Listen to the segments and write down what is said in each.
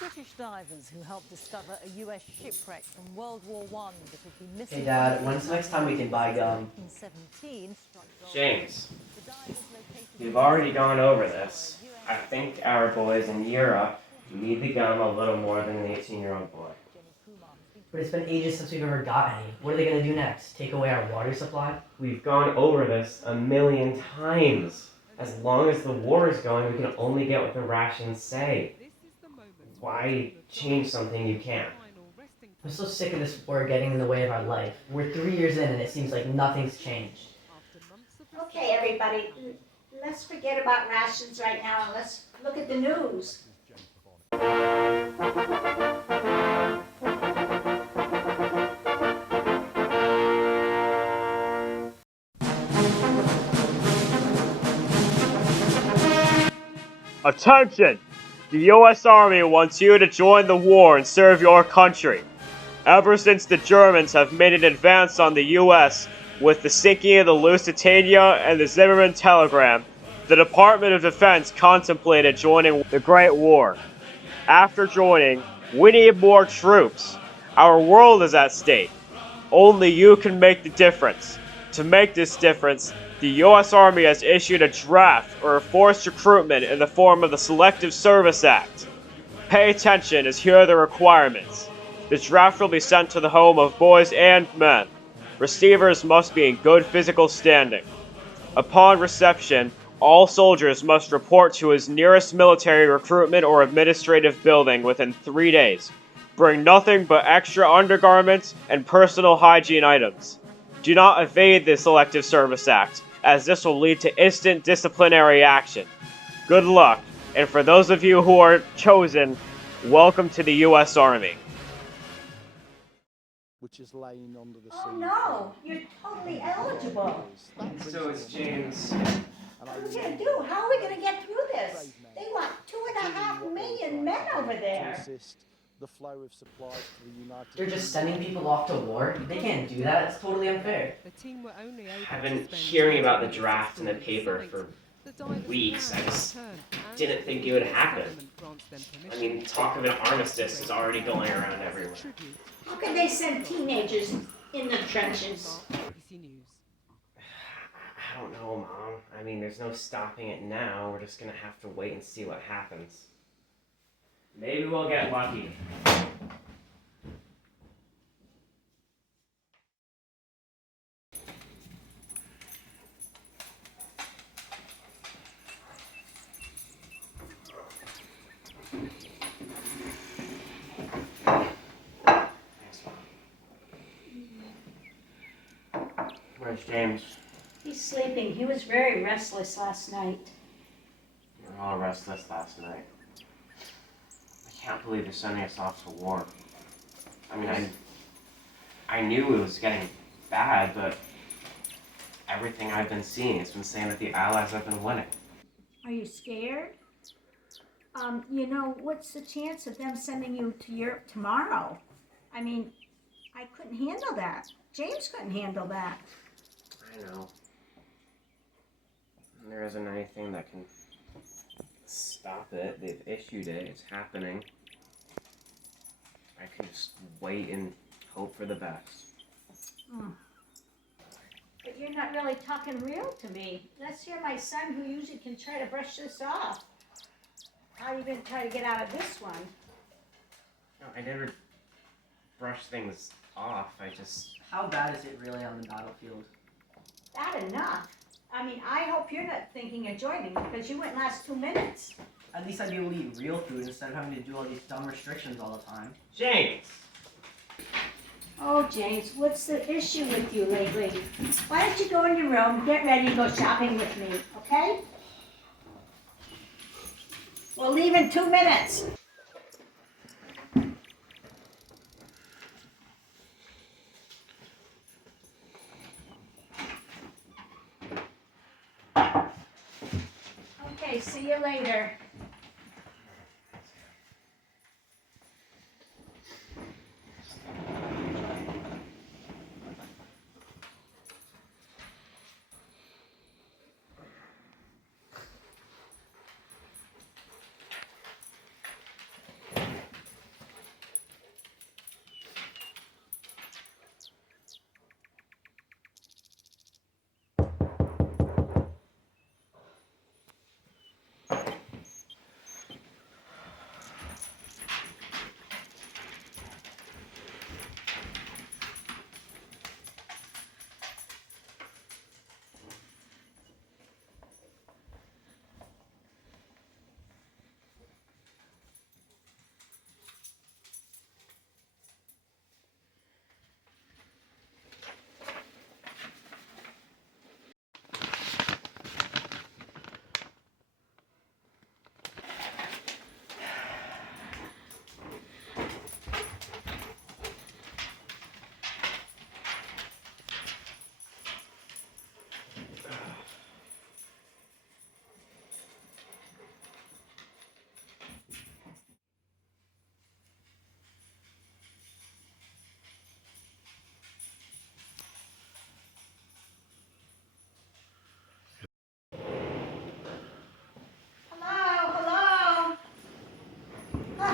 British divers who helped discover a US shipwreck from World War I that had been missing. Hey Dad, when's the next time we can buy gum? James, we've already gone over this. I think our boys in Europe need the gum a little more than an 18-year-old boy. But it's been ages since we've ever got any. What are they gonna do next? Take away our water supply? We've gone over this a million times. As long as the war is going, we can only get what the rations say. Why change something you can't? I'm so sick of this war getting in the way of our life. We're 3 years in and it seems like nothing's changed. Okay, everybody, let's forget about rations right now and let's look at the news. Attention! The U.S. Army wants you to join the war and serve your country. Ever since the Germans have made an advance on the U.S. with the sinking of the Lusitania and the Zimmerman telegram, the Department of Defense contemplated joining the Great War. After joining, we need more troops. Our world is at stake. Only you can make the difference. To make this difference, the U.S. Army has issued a draft or a forced recruitment in the form of the Selective Service Act. Pay attention as here are the requirements. The draft will be sent to the home of boys and men. Receivers must be in good physical standing. Upon reception, all soldiers must report to his nearest military recruitment or administrative building within 3 days. Bring nothing but extra undergarments and personal hygiene items. Do not evade the Selective Service Act, as this will lead to instant disciplinary action. Good luck, and for those of you who are chosen, welcome to the U.S. Army. Which is laying under the Oh sea. no, you're totally eligible. So is James. What are we gonna do? How are we gonna get through this? They want 2.5 million men over there. The flow of supplies to the United They're just sending people off to war? They can't do that. It's totally unfair. I've been hearing about the draft in the paper for weeks. I just didn't think it would happen. I mean, talk of an armistice is already going around everywhere. How can they send teenagers in the trenches? I don't know, Mom. I mean, there's no stopping it now. We're just gonna have to wait and see what happens. Maybe we'll get lucky. Where's James? He's sleeping. He was very restless last night. We were all restless last night. I can't believe they're sending us off to war. I mean, I knew it was getting bad, but everything I've been seeing has been saying that the Allies have been winning. Are you scared? What's the chance of them sending you to Europe tomorrow? I mean, I couldn't handle that. James couldn't handle that. I know. There isn't anything that can stop it. They've issued it. It's happening. I can just wait and hope for the best. But you're not really talking real to me. Let's hear my son, who usually can try to brush this off. How are you going to try to get out of this one? No, I never brush things off. I just... How bad is it really on the battlefield? Bad enough. I mean, I hope you're not thinking of joining because you wouldn't last 2 minutes. At least I'd be able to eat real food instead of having to do all these dumb restrictions all the time. James! Oh, James, what's the issue with you lately? Why don't you go in your room, get ready, and go shopping with me, okay? We'll leave in 2 minutes. Okay, see you later.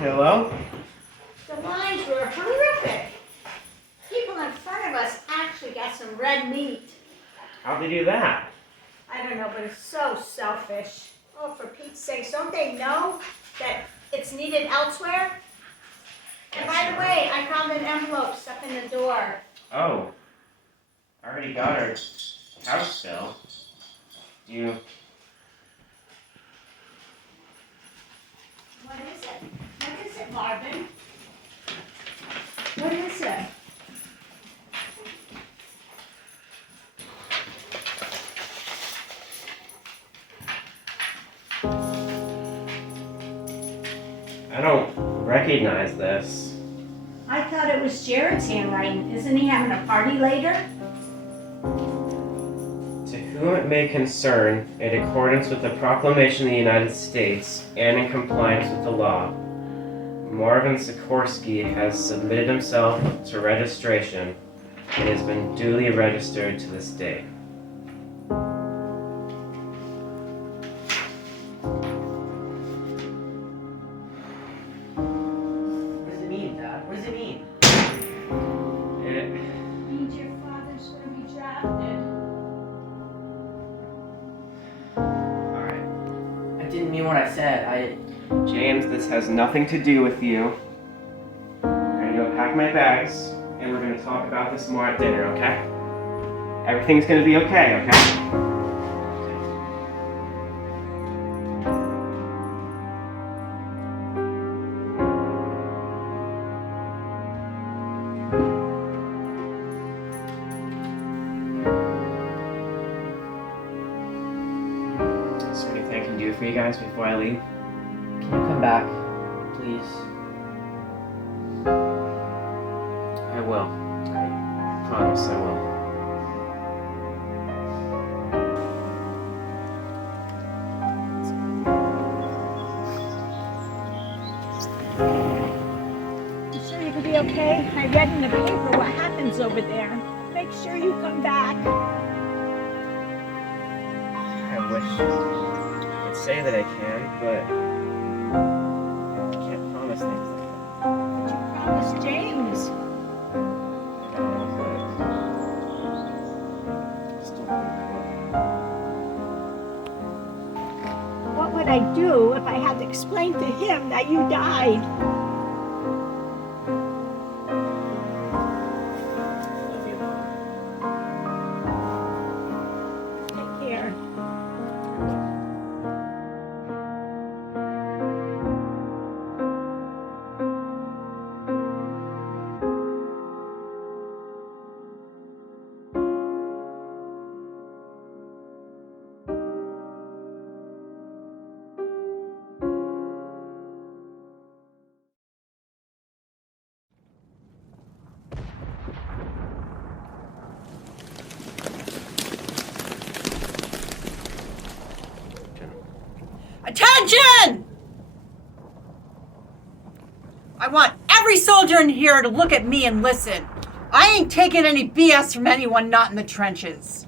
Hello? The lines were horrific. People in front of us actually got some red meat. How'd they do that? I don't know, but it's so selfish. Oh, for Pete's sakes, don't they know that it's needed elsewhere? And by the way, I found an envelope stuck in the door. Oh. I already got her house bill. Do you... What is it? What is it, Marvin? What is it? I don't recognize this. I thought it was Jared's handwriting. Isn't he having a party later? To whom it may concern, in accordance with the Proclamation of the United States and in compliance with the law, Marvin Sikorsky has submitted himself to registration and has been duly registered to this day. What does it mean, Dad? What does it mean? It Means your father's gonna be drafted. Alright. I didn't mean what I said. James, this has nothing to do with you. I'm gonna go pack my bags, and we're gonna talk about this more at dinner, okay? Everything's gonna be okay, okay? Is there anything I can do for you guys before I leave? Can you come back, please? I will. I promise I will. You sure you could be okay? I read in the paper what happens over there. Make sure you come back. I wish I could say that I can, but I can't promise things like that. But you promised James. I know, but still What would I do if I had to explain to him that you died? love you. Take care. Attention! I want every soldier in here to look at me and listen. I ain't taking any BS from anyone not in the trenches.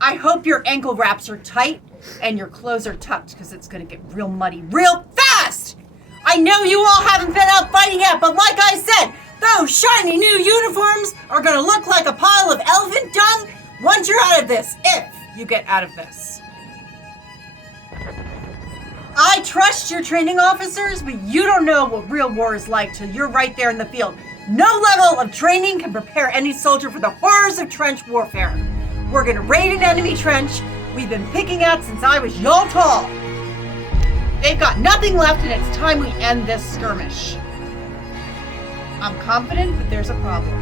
I hope your ankle wraps are tight and your clothes are tucked, because it's going to get real muddy real fast. I know you all haven't been out fighting yet, but like I said, those shiny new uniforms are going to look like a pile of elephant dung once you're out of this, if you get out of this. I trust your training officers, but you don't know what real war is like till you're right there in the field. No level of training can prepare any soldier for the horrors of trench warfare. We're gonna raid an enemy trench we've been picking at since I was y'all tall. They've got nothing left, and it's time we end this skirmish. I'm confident, but there's a problem.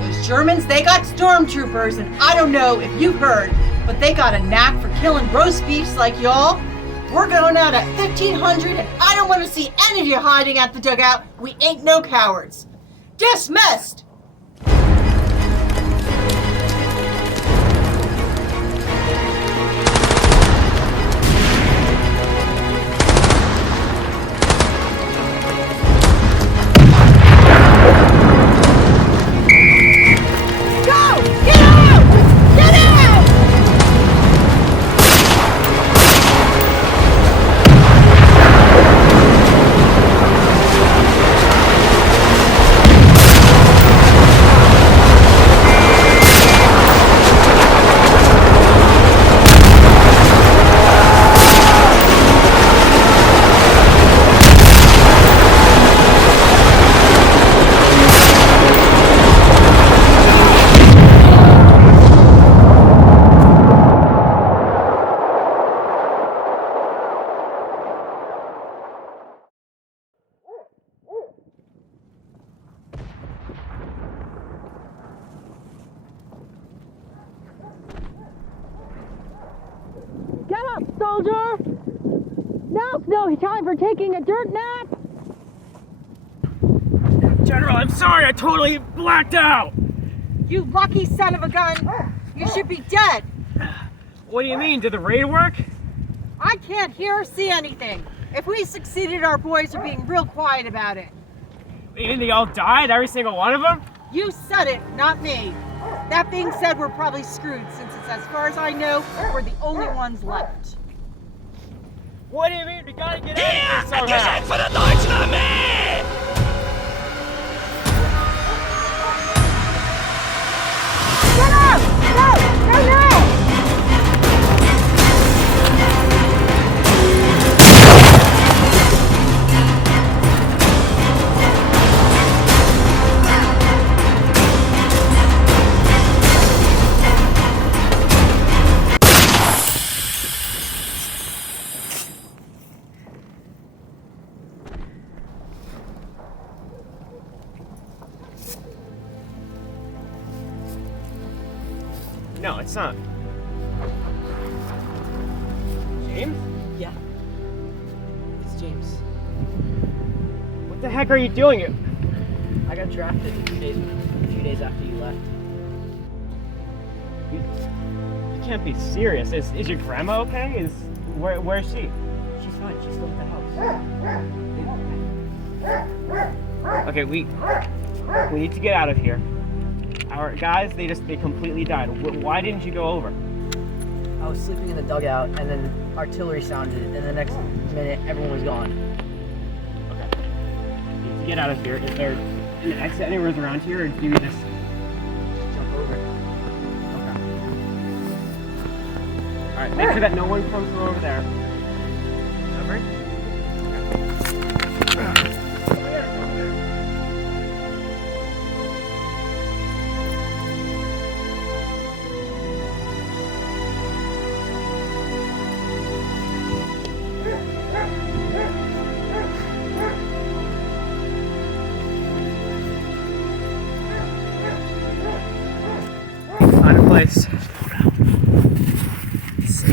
Those Germans, they got stormtroopers, and I don't know if you've heard, but they got a knack for killing roast beefs like y'all. We're going out at 1500, and I don't want to see any of you hiding at the dugout. We ain't no cowards. Dismissed! soldier! Now's no time for taking a dirt nap! General, I'm sorry, I totally blacked out! You lucky son of a gun! You should be dead! What do you mean, did the raid work? I can't hear or see anything. If we succeeded, our boys are being real quiet about it. You mean they all died, every single one of them? You said it, not me. That being said, we're probably screwed since it's, as far as I know, we're the only ones left. What do you mean? We gotta get out of here somehow! Get up! No! No, no! No, it's not. James? Yeah. It's James. What the heck are you doing? I got drafted a few days after you left. You can't be serious. Is your grandma okay? Where's she? She's fine. She's still at the house. Okay, we need to get out of here. Our guys, they completely died. Why didn't you go over? I was sleeping in the dugout, and then artillery sounded, and the next minute, everyone was gone. Okay. We need to get out of here. Is there an exit anywhere around here, or do you just Jump over. Okay. Alright, make sure that no one comes from over there. Over? Find a place.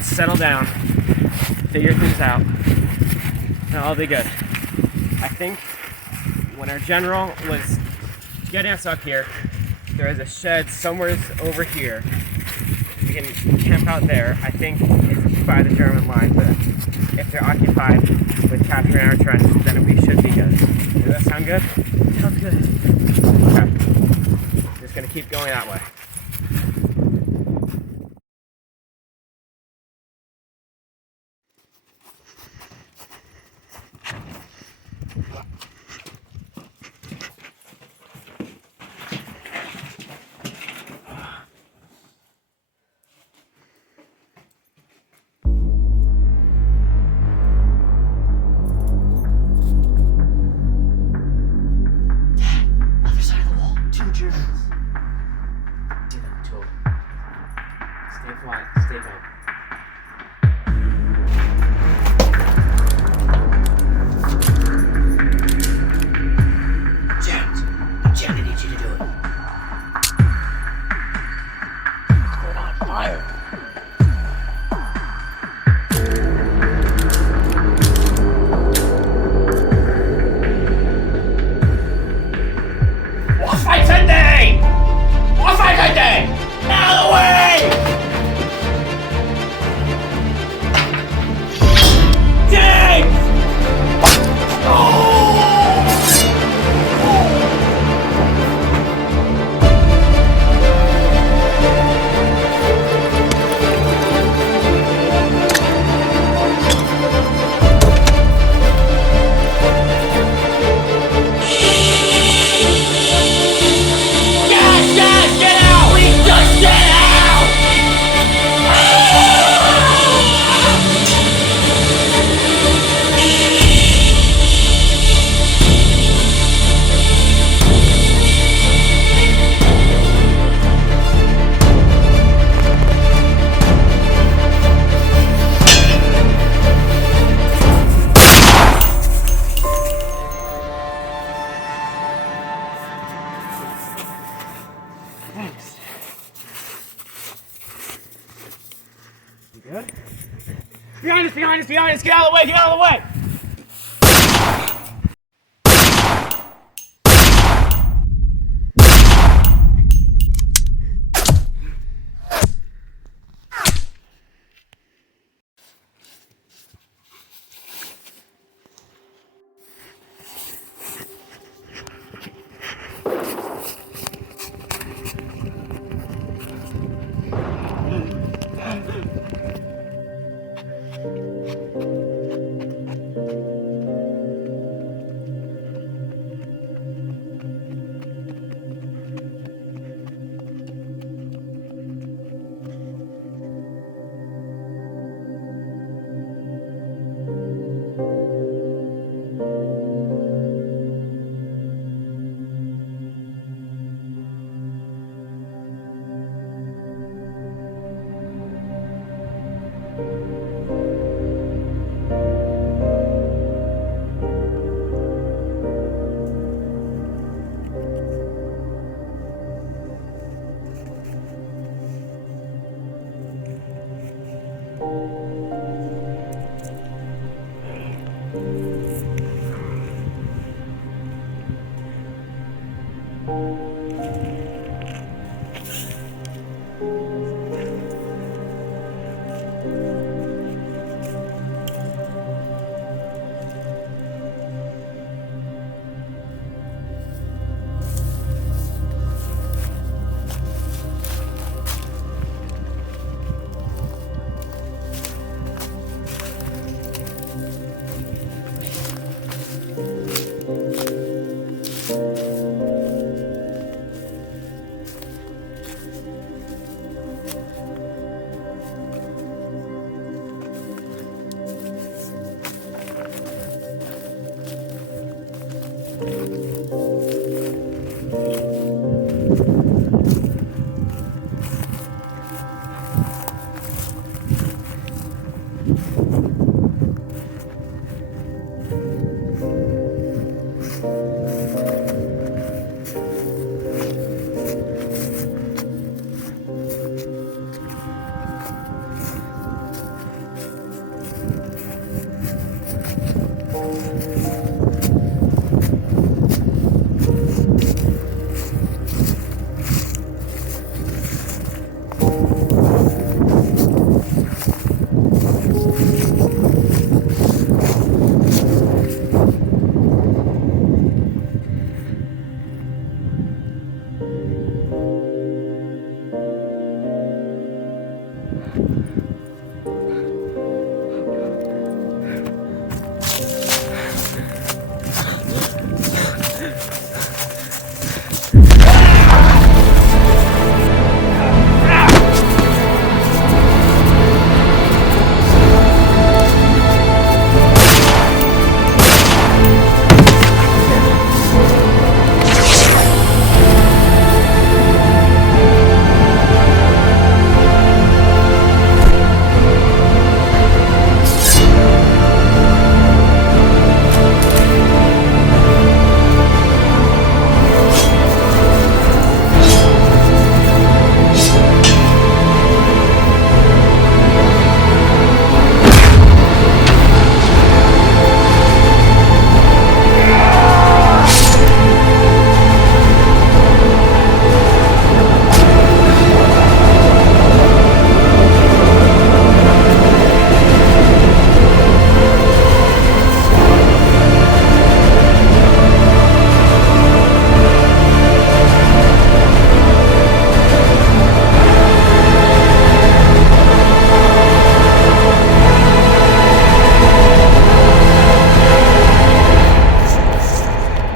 Settle down. Figure things out. And I'll be good. I think when our general was getting us up here, there is a shed somewhere over here. We can camp out there. I think it's by the German line, but if they're occupied with capturing our trench, then we should be good. Does that sound good? Sounds good. Okay. Just gonna keep going that way. Other side of the wall. 2 Germans. Behind us, behind us, behind us! Get out of the way, get out of the way!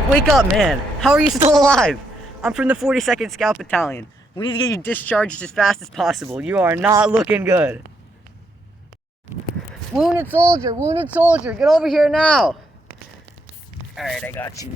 Wake up, man. How are you still alive? I'm from the 42nd Scout Battalion. We need to get you discharged as fast as possible. You are not looking good. Wounded soldier, get over here now. Alright, I got you.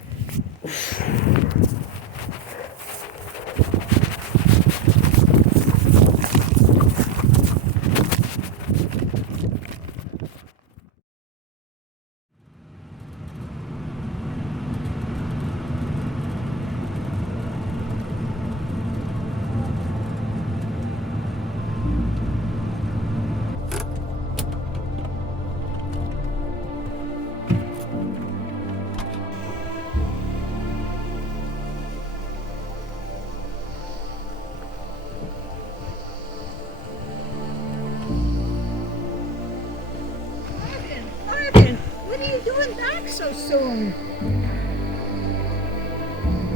so soon.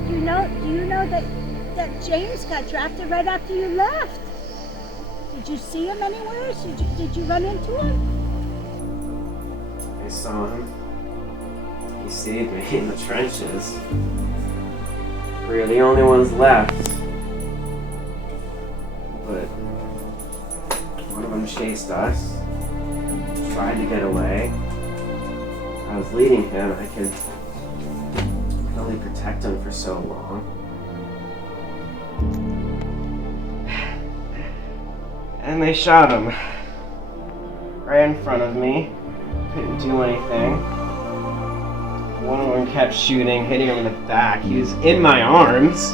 Do you know that James got drafted right after you left? Did you see him anywhere? Did you run into him? I saw him. He saved me in the trenches. We were the only ones left. But one of them chased us, tried to get away. I was leading him. I could only protect him for so long. And they shot him. Right in front of me. Couldn't do anything. One of them kept shooting, hitting him in the back. He was in my arms.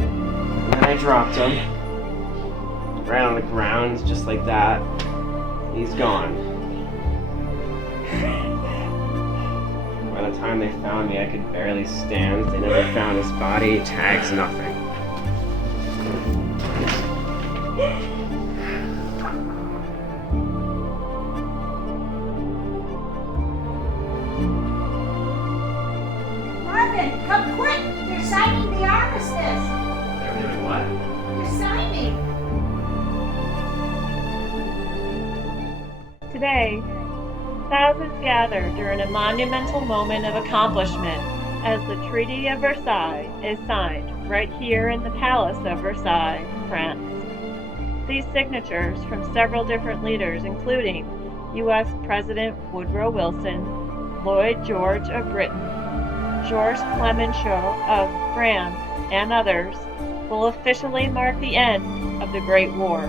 And then I dropped him. Right on the ground, just like that. He's gone. By the time they found me, I could barely stand. They never found his body, tags, nothing. Marvin, come quick! They're signing the armistice! They're doing what? They're signing! Today, thousands gather during a monumental moment of accomplishment as the Treaty of Versailles is signed right here in the Palace of Versailles, France. These signatures from several different leaders, including U.S. President Woodrow Wilson, Lloyd George of Britain, Georges Clemenceau of France, and others, will officially mark the end of the Great War.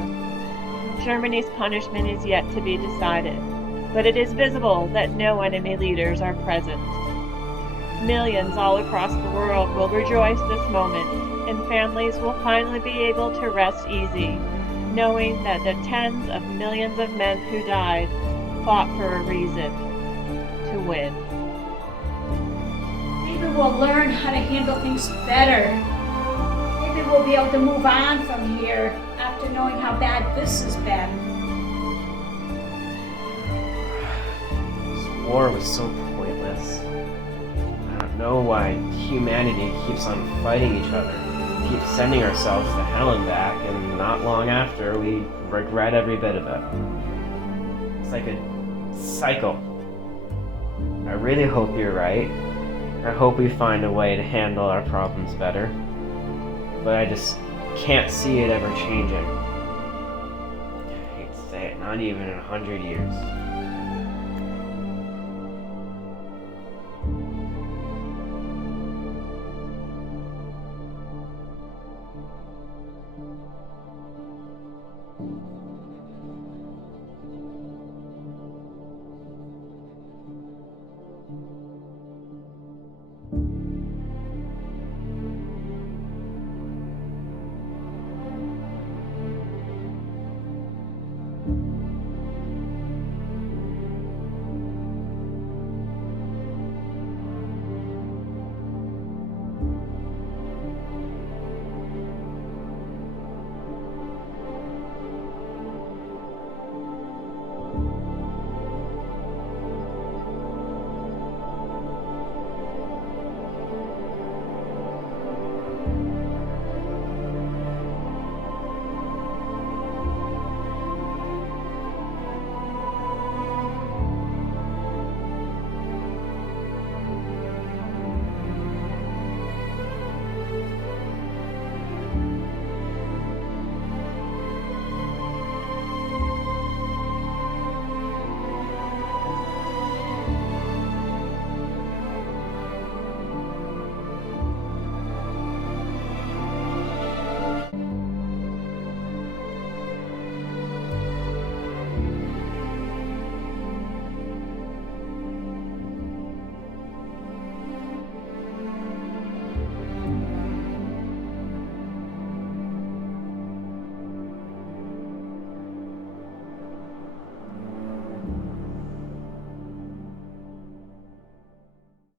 Germany's punishment is yet to be decided, but it is visible that no enemy leaders are present. Millions all across the world will rejoice this moment, and families will finally be able to rest easy, knowing that the tens of millions of men who died fought for a reason: to win. Maybe we'll learn how to handle things better. Maybe we'll be able to move on from here after knowing how bad this has been. This war was so pointless. I don't know why humanity keeps on fighting each other. We keep sending ourselves to hell and back, and not long after, we regret every bit of it. It's like a cycle. I really hope you're right. I hope we find a way to handle our problems better. But I just can't see it ever changing. I hate to say it, not even in 100 years.